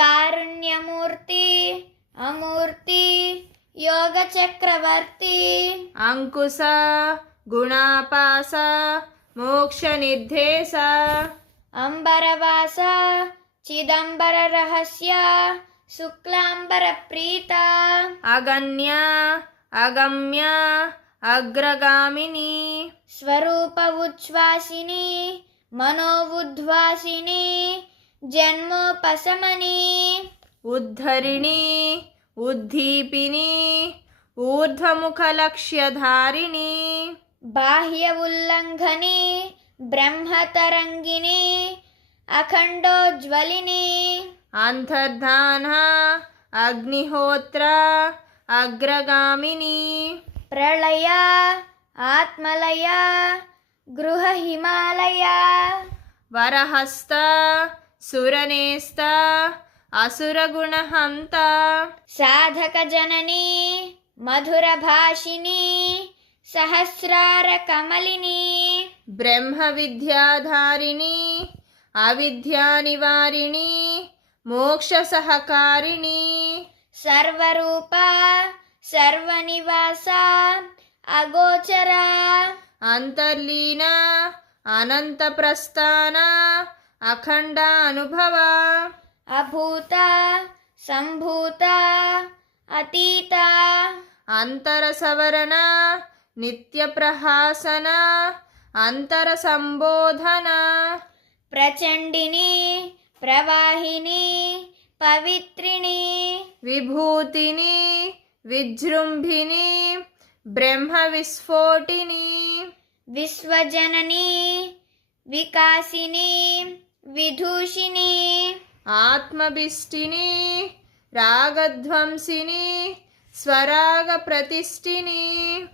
कारुण्यमूर्ति अमूर्ति योगचक्रवर्ती अंकुश गुणापास मोक्षनिद्धेश अम्बरवास चिदम्बररहस्य शुक्लाम्बरप्रीता अगन्या अगम्या अग्रगामिनी स्वरूप उच्छ्वासिनी मनोवुद्ध्वासिनी जन्मोपशमने उद्धरिणी लक्ष्य धारिणी बाह्य उल्लङ्घने ब्रह्मतरङ्गिने अखण्डोज्ज्वलिने। अन्तर्धानः अग्निहोत्र अग्रगामिनी। प्रलय गृह गृहहिमालय। वरहस्ता సురనేస్త అసురగుణహంత. సాధక జనని మధుర భాషిని సహస్రార కమలిని బ్రహ్మ విద్యాధారిణి అవిద్యానివారిణి మోక్ష సహకారిణి సర్వరూప సర్వనివాస అగోచర. అంతర్లీన అనంత ప్రస్థాన అఖండ అనుభవ. అభూత సంభూత అతీత. అంతర సవరణ నిత్య ప్రహాసన అంతర సంబోధన ప్రచండిని ప్రవాహిని పవిత్రిణి విభూతిని విజృంభిని బ్రహ్మ విస్ఫోటిని విశ్వజనని వికాసిని. విధూషిణి. ఆత్మభిష్టిని రాగధ్వంసిని స్వరాగ ప్రతిష్ఠిని